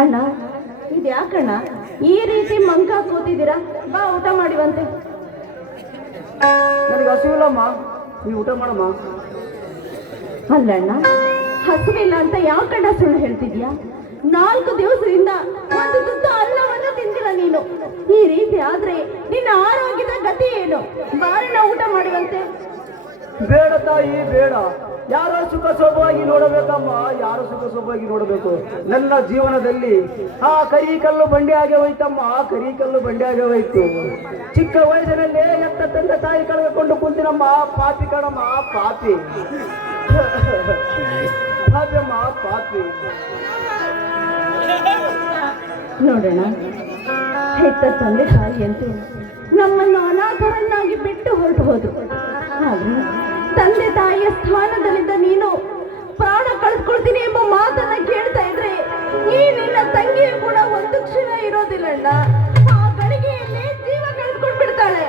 ಅಣ್ಣ ಇದು ಯಾಕಣ್ಣ ಈ ರೀತಿ ಮಂಕ ಕೂತಿದ್ದೀರಾ? ಬಾ ಊಟ ಮಾಡಿವಂತೆ. ನನಗೆ ಹಸಿವಿಲ್ಲಮ್ಮ. ನೀವು ಊಟ ಮಾಡಮ್ಮ. ಅಲ್ಲಣ್ಣ ಹಸಿವಿಲ್ಲ ಅಂತ ಯಾಕಣ್ಣ ಸುಳ್ಳು ಹೇಳ್ತಿದ್ಯಾ? ನಾಲ್ಕು ದಿವಸದಿಂದ ಒಂದು ತುತ್ತು ಅನ್ನವನ್ನು ತಿಂದಿಲ್ಲ ನೀನು. ಈ ರೀತಿ ಆದ್ರೆ ನಿನ್ನ ಆರೋಗ್ಯದ ಗತಿ ಏನು? ಬಾರಿನ ಊಟ ಮಾಡುವಂತೆ. ಬೇಡ ತಾಯಿ ಬೇಡ. ಯಾರೋ ಸುಖ ಸೊಬವಾಗಿ ನೋಡಬೇಕಮ್ಮ? ಯಾರು ಸುಖ ಸೊಬವಾಗಿ ನೋಡಬೇಕು? ನನ್ನ ಜೀವನದಲ್ಲಿ ಆ ಕರಿ ಕಲ್ಲು ಬಂಡೆ ಆಗಿ ಹೋಯ್ತಮ್ಮ ಕರಿ ಕಲ್ಲು ಬಂಡೆ ಆಗಿ ಹೋಯ್ತು. ಚಿಕ್ಕ ವಯಸ್ಸಿನಲ್ಲೇ ಎತ್ತ ತಂದೆ ತಾಯಿ ಕಳೆದುಕೊಂಡು ಕುಂತಿನಮ್ಮ, ಪಾಪಿ ಕಣಮ್ಮ, ಪಾಪಿ. ಪಾಪಿಯಮ್ಮ ಪಾಪಿ. ನೋಡೋಣ. ಹೆತ್ತ ತಂದೆ ತಾಯಿಯಂತೆ ನಮ್ಮನ್ನು ಅನಾಥರನ್ನಾಗಿ ಬಿಟ್ಟು ಹೊರಟು ಹೋದ್ರು. ತಾಯಿಯ ಸ್ಥಾನದಲ್ಲಿದ್ದ ನೀನು ಪ್ರಾಣ ಕಳ್ಕೊಳ್ತೀನಿ ಎಂಬ ಮಾತನ್ನ ಕೇಳ್ತಾ ಇದ್ರೆ ಈ ನಿನ್ನ ತಂಗಿ ಕೂಡ ಒಂದು ಕ್ಷಣ ಇರೋದಿಲ್ಲಣ್ಣ ಆ ಗಳಿಗೆಯಲ್ಲಿ ಜೀವ ಕಳ್ಸ್ಕೊಂಡ್ ಬಿಡ್ತಾಳೆ